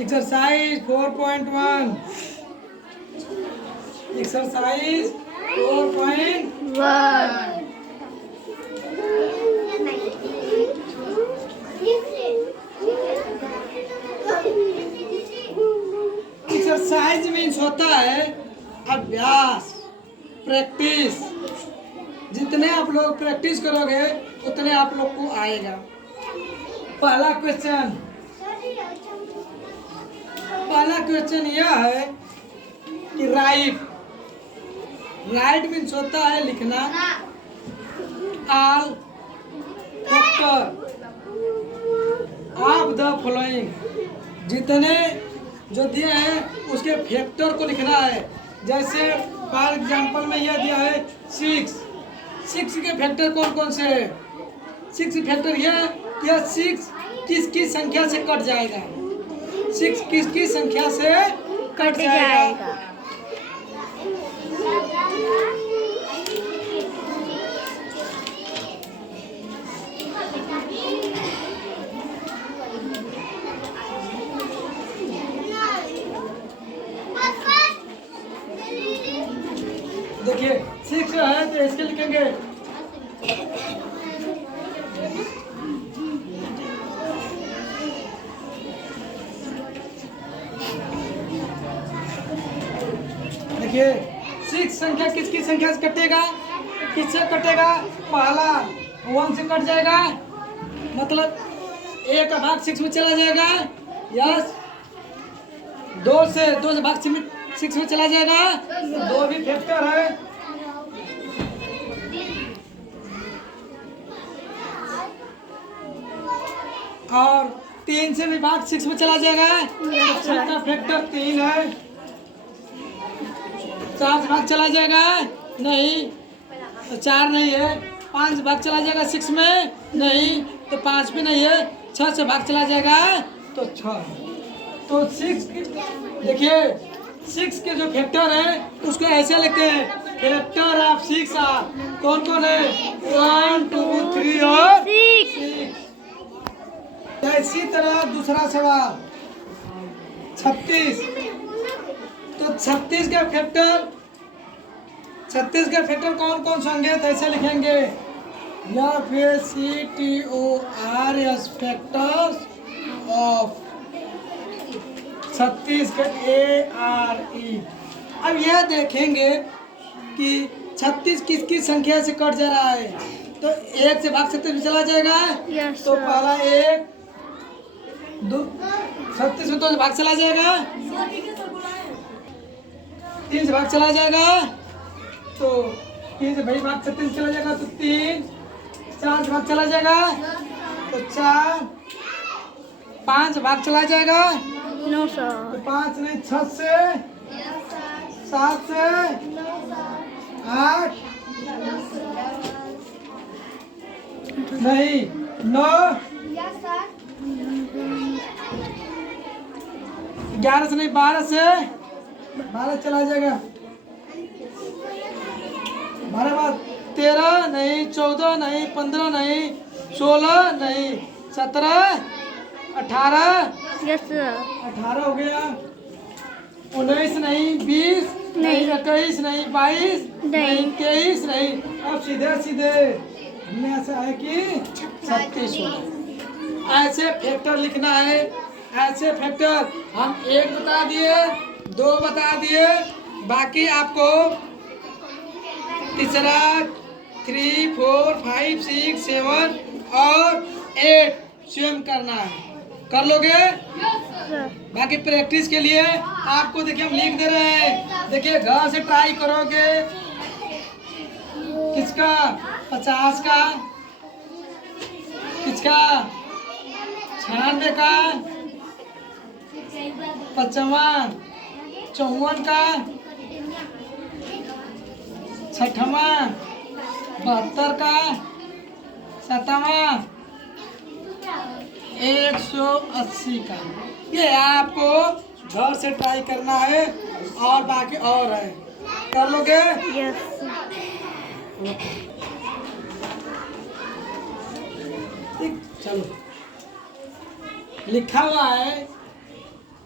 Exercise 4.1 exercise 4.1 exercise means होता है अभ्यास, प्रैक्टिस। जितने आप लोग प्रैक्टिस करोगे उतने आप लोग को आएगा। पहला क्वेश्चन यह है कि राइट मीन्स होता है लिखना। All factor of the following, जितने जो दिए हैं उसके फैक्टर को लिखना है। जैसे फॉर एग्जांपल में यह दिया है 6 के फैक्टर कौन कौन से है। 6 फैक्टर यह 6 किस संख्या से कट जाएगा, 6 किस संख्या से कट जाएगा। देखिए 6 है तो इसके लिखेंगे देखिए 6 संख्या किसकी संख्या से कटेगा, किससे कटेगा। पहला 1 से कट जाएगा, मतलब A का भाग 6 में चला जाएगा। यस 2 से भाग 6 में चला जाएगा, 2 भी फैक्टर है। और 3 से भी भाग 6 में चला जाएगा, 6 का फैक्टर 3 है। 4 से भाग चला जाएगा, नहीं तो 4 नहीं है। 5 भाग चला जाएगा 6 में, नहीं तो 5 भी नहीं है। 6 से भाग चला जाएगा तो 6। तो 6 देखिए 6 के जो फैक्टर है उसको ऐसे लिखते हैं, फैक्टर ऑफ 6 कौन कौन है, 1 2 3 और 6। इसी तरह दूसरा सवाल 36। तो 36 के फैक्टर कौन कौन से होंगे, तो ऐसे लिखेंगे FACTORS फैक्टर्स ऑफ 36 के ARE। अब यह देखेंगे कि 36 किसकी संख्या से कट जा रहा है। तो 1 से भाग 36 में चला जाएगा, तो पहला 1 2 36 में 2 से भाग चला जाएगा, 3 से भाग चला जाएगा, तो 3 से भाग 36 चला जाएगा तो 3। 4 से भाग चला जाएगा तो 4। 5 से भाग चला जाएगा, तो 5 नहीं 6 से 7 से 8 नहीं 9 11 से नहीं 12 चला जाएगा। 12 बाद 13 नहीं 14 नहीं 15 नहीं 16 नहीं 17 18 18 हो गया। 19 नहीं 20 नहीं 21 नहीं 22 नहीं 23 नहीं। अब सीधे हमने ऐसा है कि 36 होगा। ऐसे फैक्टर लिखना है। ऐसे फैक्टर हम 1 बता दिए, 2 बता दिए, बाकी आपको तीसरा 3 4 5 6 7 और 8 स्वयं करना है। कर लोगे? बाकी प्रैक्टिस के लिए आपको देखिए हम लिख दे रहे हैं। देखिए घर से ट्राई करोगे। किसका 50 का, किसका 96 का, 55 54 का, 60वां 72 का, 7वां 180 का। ये आपको घर से ट्राई करना है और बाकी और है। कर लोगे? ठीक, चलो। लिखा हुआ है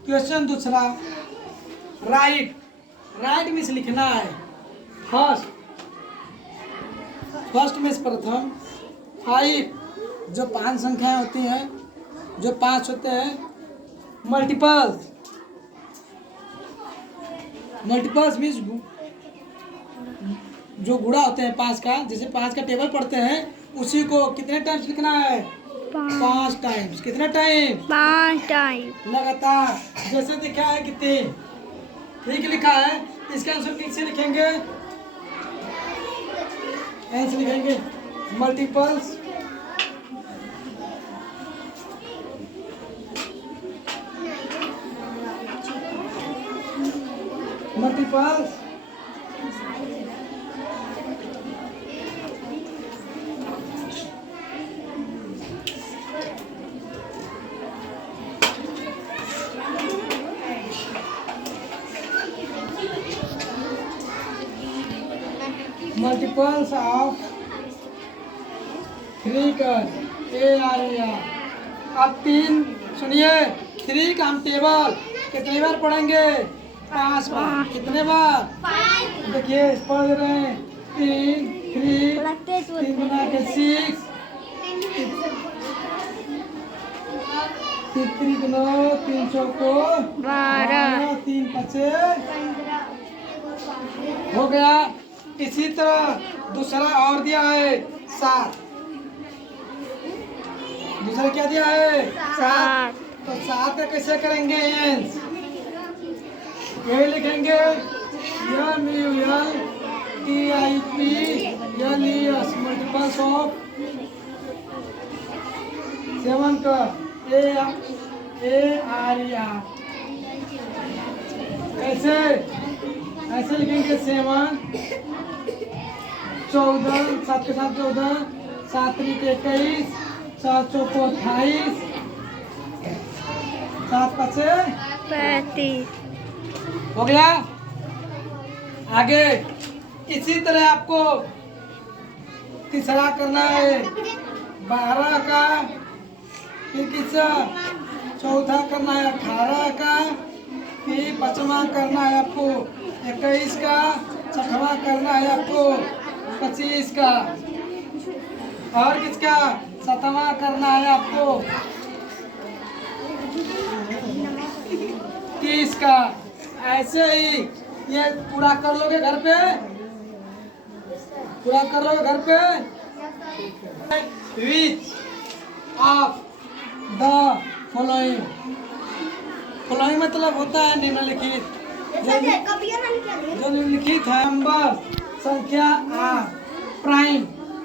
क्वेश्चन दूसरा, राइट। राइट मीन्स लिखना है। फर्स्ट मीन्स प्रथम। 5 जो 5 संख्याएं होती हैं, जो 5 होते हैं। मल्टीपल्स। मल्टीपल्स मीन्स जो गुणा होते हैं 5 का, जैसे 5 का टेबल पढ़ते हैं, उसी को कितने टाइम्स लिखना है? 5 टाइम्स। कितने टाइम? 5 टाइम लगातार। जैसे दिखा है कि 3 ठीक लिखा है, इसका आंसर किससे लिखेंगे? ऐसे लिखेंगे मल्टीपल्स। मल्टीपल्स मल्टीपल्स ऑफ 3 कर ARER। अब 3 सुनिए, 3 का हम टेबल कितनी बार पढ़ेंगे? 5 बार। कितने बार? देखिए पढ़ रहे हैं। 3 3 गुना के 6, 3 गुना 300 को 12, 3 पचे हो गया। इसी तरह दूसरा और दिया है 7। दूसरा क्या दिया है? 7। तो 7 का कैसे करेंगे? ये लिखेंगे MULTIPLES मल्टीपल्स ऑफ 7 का ARER। ऐसे लिखेंगे 7 14, 7 के साथ 14, 7 3 21, 7 4 28, 7 5 35 हो गया। आगे इसी तरह आपको तीसरा करना है 12 का, फिर किसका चौथा करना है 18 का, फिर 5वां करना है आपको 21 का, 6वां करना है आपको 25 का, और किसका 7वां करना है आपको 30 का। ऐसे ही ये पूरा कर लोगे घर पे? पूरा कर लोगे घर पे? Which of the following? following मतलब होता है निम्नलिखित। जो निम्नलिखित है नंबर संख्या प्राइम।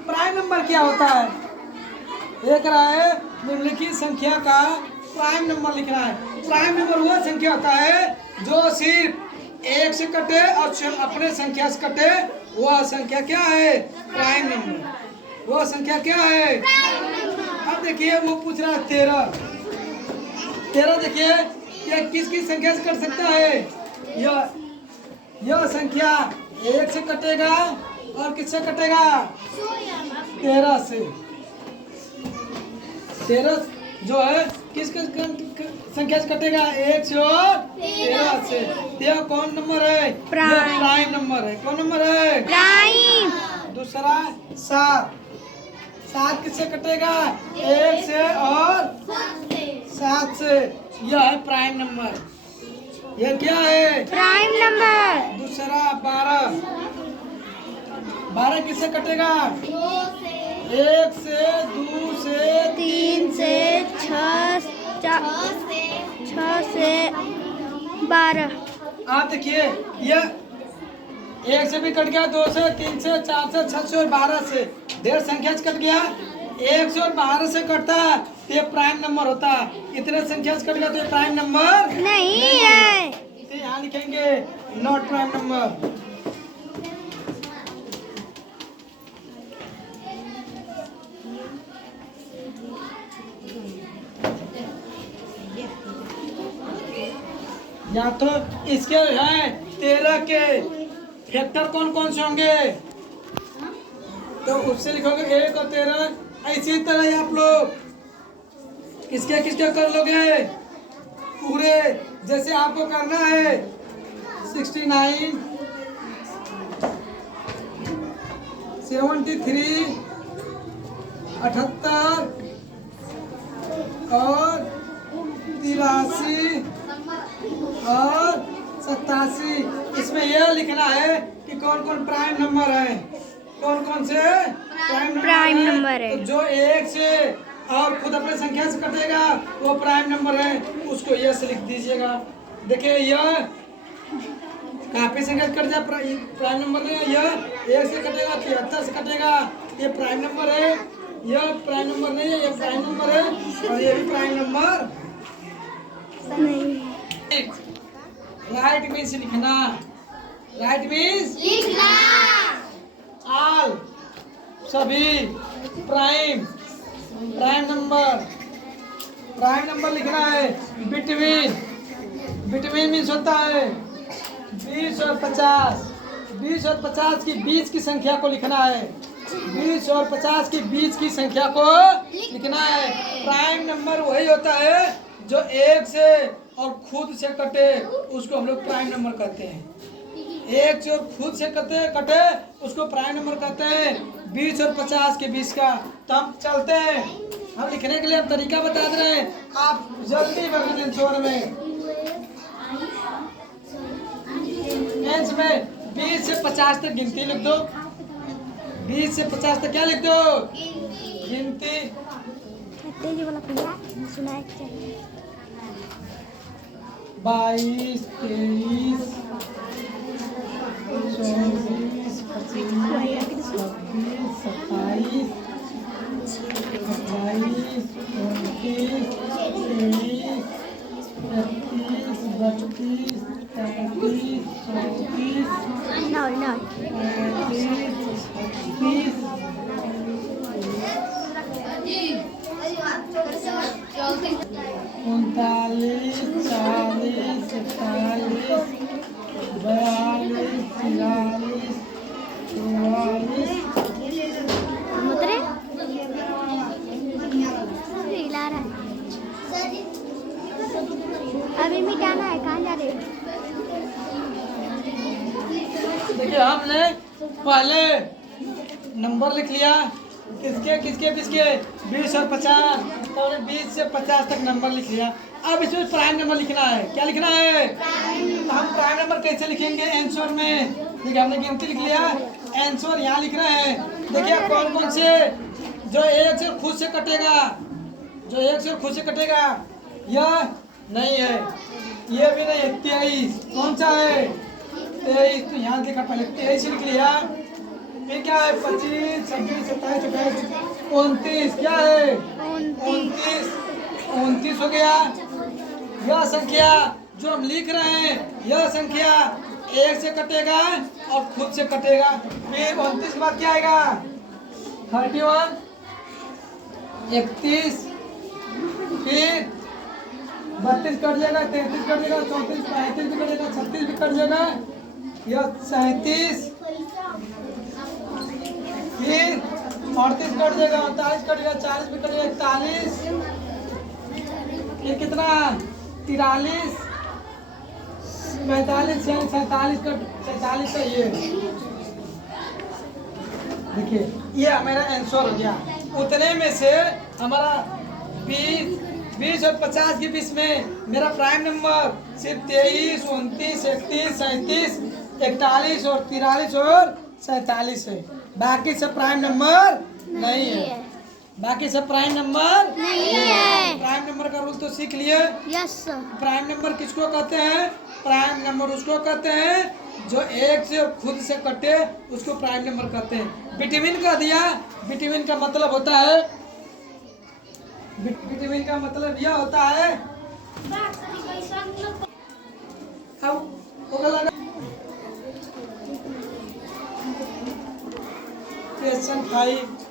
प्राइम नंबर क्या होता है? देख रहा है निम्नलिखित संख्या का प्राइम नंबर लिख रहा है। प्राइम नंबर वह संख्या होता है जो सिर्फ 1 से कटे और अपने संख्या से कटे, वह संख्या क्या है? Prime number. वह संख्या क्या है? अब देखिए वो पूछ रहा है 13। देखिए यह किस किस संख्या से कट सकता है? यह संख्या 1 से कटेगा और किससे कटेगा? 13 से। 13 जो है किस संख्या से कटेगा? 1 से और 13 से। यह कौन नंबर है? प्राइम नंबर है। कौन नंबर है? प्राइम। दूसरा 7। 7 किससे कटेगा? 1 से और 7 से। यह है प्राइम नंबर। यह क्या है? Prime number. दूसरा 12। 12 किससे कटेगा? 1 से, 2 से, 3 से, 6 से 12। आप देखिए यह 1 से भी कट गया, 2 से, 3 से, 4 से, 6 से और 12 से। डेढ़ संख्या से कट गया। 1 से और 12 से कटता है तो ये प्राइम नंबर होता है। इतने संख्या से कट गया तो ये प्राइम नंबर नहीं है। तो यहाँ लिखेंगे नॉट प्राइम नंबर। या तो इसके हैं 13 के फैक्टर कौन कौन से होंगे, तो उससे लिखोगे 1 और 13। इसी तरह आप लोग किसके किसके कर लोगे? पूरे जैसे आपको करना है 69 73 78 और 83 और 87। इसमें यह लिखना है कि कौन कौन प्राइम नंबर है, कौन कौन से प्राइम नंबर है। तो जो एक से और खुद अपने संख्या से कटेगा वो प्राइम नंबर है, उसको यह से लिख दीजिएगा। देखिए यह काफी संख्या से कट जाए प्राइम नंबर नहीं है। यह एक से कटेगा 73 से कटेगा, ये प्राइम नंबर है। यह प्राइम नंबर नहीं है, यह प्राइम नंबर है और ये भी प्राइम नंबर नहीं। राइट मीन्स लिखना, राइट मीन्स लिखना। ऑल सभी प्राइम नंबर, प्राइम नंबर लिखना है। बिटवीन, बिटवीन मीन्स होता है 20 और 50, 20 और 50 की बीच की संख्या को लिखना है। 20 और 50 की बीच की संख्या को लिखना है। प्राइम नंबर वही होता है जो एक से और खुद से कटे, उसको हम लोग प्राइम नंबर कहते हैं। एक से और खुद से कटे उसको प्राइम नंबर कहते हैं। 20 और 50 के बीच का। तो हम चलते हैं, हम लिखने के लिए हम तरीका बता दे रहे हैं, आप जल्दी बदल शोर में। में 20 से 50 तक गिनती लिख दो। 20 से 50 तक क्या लिख दो? गिनती। तेजी वाला भैया सुनाए चाहिए। 22 23 24 25 26 27 28 29 30 31 32 33 34 No. 39 40 41 42 43 44 मुतरे हिला रहा है। अभी मिटाना है, कहाँ जा रहे हो? देखिए हमने पहले नंबर लिख लिया, किसके किसके किसके 20 और 50, तो हमने 20 से 50 तक नंबर लिख लिया। अब इसमें प्राइम नंबर लिखना है। क्या लिखना है? तो हम प्राइम नंबर कैसे लिखेंगे? आंसर में देखिए हमने गिनती लिख लिया, आंसर यहाँ लिख रहे हैं। देखिए कौन कौन से जो एक से खुद से कटेगा, जो एक से खुद से कटेगा, यह नहीं है, ये भी नहीं है। 23 कौन सा है? 23, तो यहाँ लिखा पहले 23 लिख लिया। फिर क्या है? 25 26 27 28 29 क्या है? 29 हो गया। यह संख्या जो हम लिख रहे हैं, यह संख्या एक से कटेगा और खुद से कटेगा। फिर 29 के बाद क्या आएगा? 31 31, फिर 32 कट जाएगा, 33 कट जाएगा, 34 35 भी कटेगा, 36 भी कट जाएगा, यह 37, फिर 38 कट जाएगा, 39 कट जाएगा, 40 भी कटेगा, 41, फिर कितना? 43 45 47 कट 47 का ये। देखिए ये मेरा आंसर हो गया। उतने में से हमारा 20 और 50 के बीच में मेरा प्राइम नंबर सिर्फ 23 29 31 37 41 और 43 और 47 है। बाकी सब प्राइम नंबर नहीं है, बाकी सब प्राइम नंबर नहीं है। प्राइम नंबर का रूल तो सीख लिए। Yes sir. प्राइम नंबर किसको कहते हैं? प्राइम नंबर उसको कहते हैं जो एक से खुद से कटे, उसको प्राइम नंबर कहते हैं। बिटवीन का दिया, बिटवीन का मतलब होता है, बिटवीन का मतलब यह होता है, अब क्वेश्चन 5 5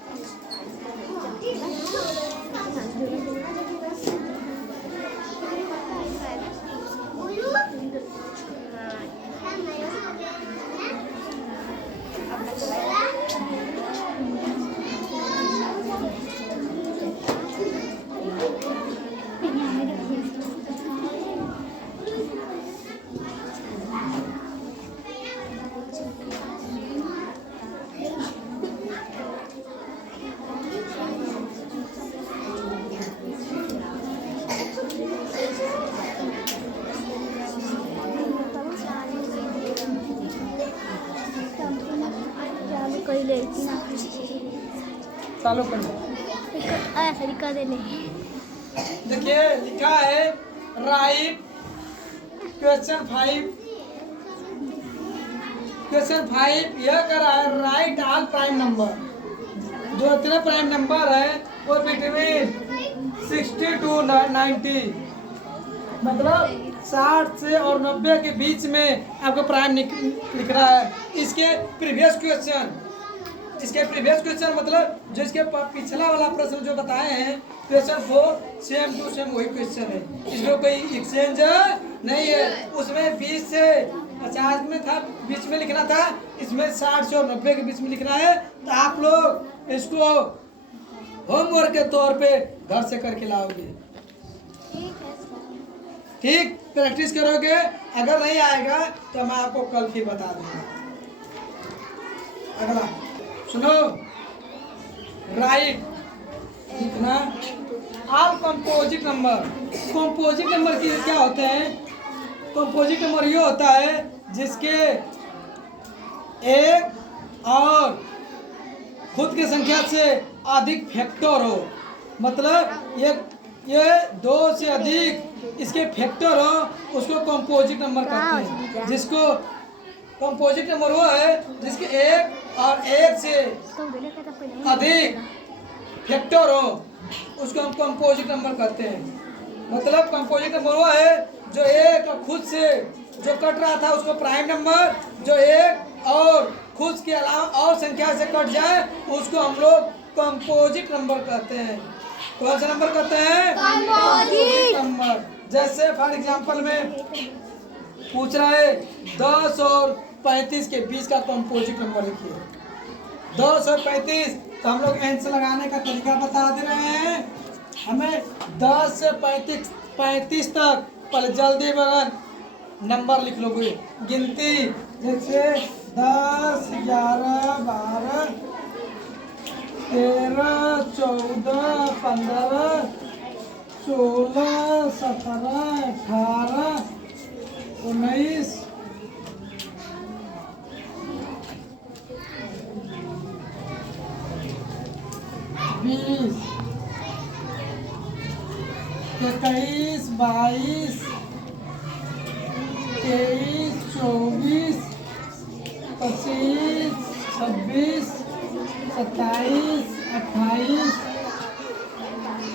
चालू करो। लिखा देने देखिए लिखा है राइट क्वेश्चन 5। क्वेश्चन 5 यह कर रहा है राइट ऑल प्राइम नंबर। जो इतने प्राइम नंबर है वो बिटवीन 60 to 90, मतलब 60 से और 90 के बीच में आपको प्राइम लिखना है। इसके प्रीवियस क्वेश्चन मतलब जो इसके पिछला वाला प्रश्न जो बताए हैं क्वेश्चन 4 सेम टू सेम वही क्वेश्चन है। इसमें कोई एक्सचेंज नहीं है। उसमें 20 से 50 में था, बीच में लिखना था, इसमें 60 से और 90 के बीच में लिखना है। तो आप लोग इसको होमवर्क के तौर पे घर से करके लाओगे। ठीक, प्रैक्टिस करोगे। अगर नहीं आएगा तो मैं आपको कल फिर बता दूंगा। अगला सुनो, राइट लिखना all composite number. Composite number की क्या होते हैं? कंपोजिट नंबर ये होता है जिसके एक और खुद की संख्या से अधिक फैक्टर हो, मतलब ये 2 से अधिक इसके फैक्टर हो, उसको कंपोजिट नंबर कहते हैं। जिसको कंपोजिट नंबर वो है जिसके एक और एक से अधिक फैक्टर हो, उसको हम कंपोजिट नंबर कहते हैं। मतलब कंपोजिट नंबर वो है जो एक और खुद से जो कट रहा था उसको प्राइम नंबर, जो एक और खुद के अलावा और संख्या से कट जाए उसको हम लोग कंपोजिट नंबर कहते हैं। कौन सा नंबर कहते हैं? Composite number. जैसे फॉर एग्जांपल में पूछ रहा है 10 और 35 के बीच का कंपोजिट नंबर लिखिए। 10 और 35, तो हम लोग आंसर लगाने का तरीका बता दे रहे हैं। हमें 10 से 35 तक पहले जल्दी बगन नंबर लिख लोगे, गिनती। जैसे 10, 11, 12, 13, 14, 15, 16, 17, 18, 19, 20, 21, 22, 23, 24, 25, 26, 27, 28,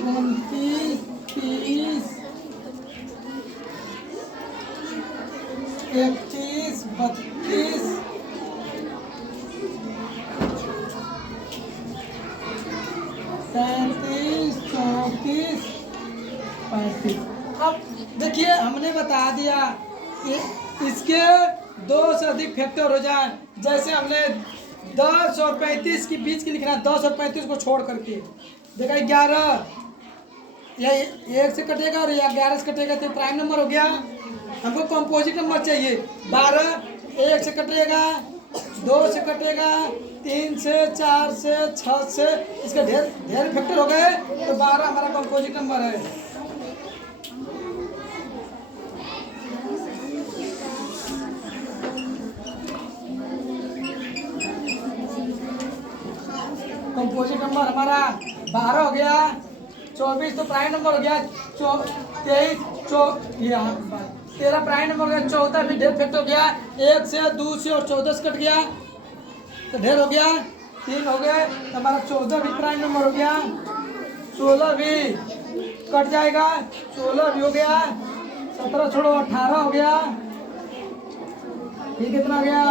29, 30, 31, 32, 33, 34, 35। अब देखिए हमने बता दिया इसके 2 से अधिक फैक्टर हो जाए। जैसे हमने 10 और 35 के बीच की लिखना है, 10 और 35 को छोड़ करके देखा 11 या 1 से कटेगा और या 11 से कटेगा तो प्राइम नंबर हो गया। हमको कंपोजिट नंबर चाहिए। 12 1 से कटेगा, 2 से कटेगा, 3 से, 4 से, 6 से, इसका ढेर फैक्टर हो गए तो 12 हमारा कंपोजिट नंबर है। कंपोजिट नंबर हमारा 12 हो गया, 24 तो प्राइम नंबर हो गया, 23, 13 प्राइम नंबर हो गया, 14 भी ढेर फैक्टर हो गया, 1 से, 2 से और 14 से कट गया तो ढेर हो गया, 3 हो गए तो हमारा 14 भी प्राइम नंबर हो गया, 16 भी कट जाएगा, 16 भी हो गया, 17 छोड़ो 18 हो गया, ये कितना हो गया?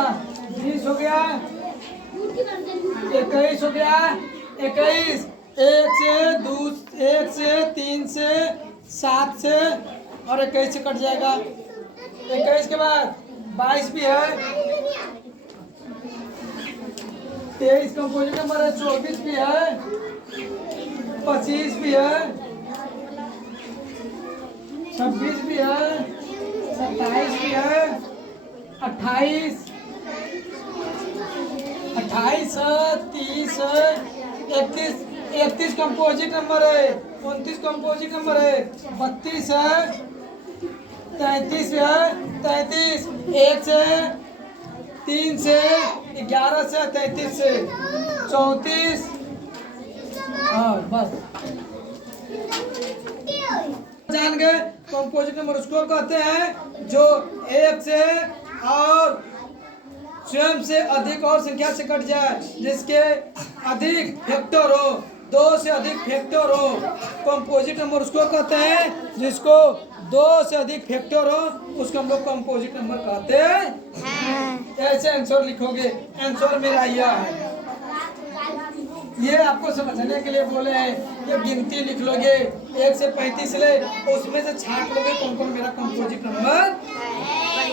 20 हो गया, 21 हो गया, 21 1 से, 2, 1 से, 3 से, 7 से और 21 से कट जाएगा। 21 के बाद 22 भी है, 23 कंपोजिट नंबर है, 24 भी है, 25 भी है, 26 भी है, 27 भी है, 28, 30, 31 कंपोजिट नंबर है, 29 कंपोजिट नंबर है, 32 है, 33 है, 33 1 से, 3 से, 11 से, 33 से, 34, हाँ बस जान गए। कंपोजिट नंबर उसको कहते हैं जो एक से और स्वयं से अधिक और संख्या से कट जाए, जिसके अधिक फैक्टर हो, दो से अधिक फैक्टर हो। कंपोजिट नंबर उसको कहते हैं जिसको दो से अधिक फैक्टर हो, उसको हम लोग कंपोजिट नंबर कहते हैं। ऐसे आंसर लिखोगे, आंसर मेरा यह है। ये आपको समझने के लिए बोले हैं। ये गिनती लिख लोगे 1 से 35 ले, उसमें से छांट लोगे कौन कौन मेरा कंपोजिट नंबर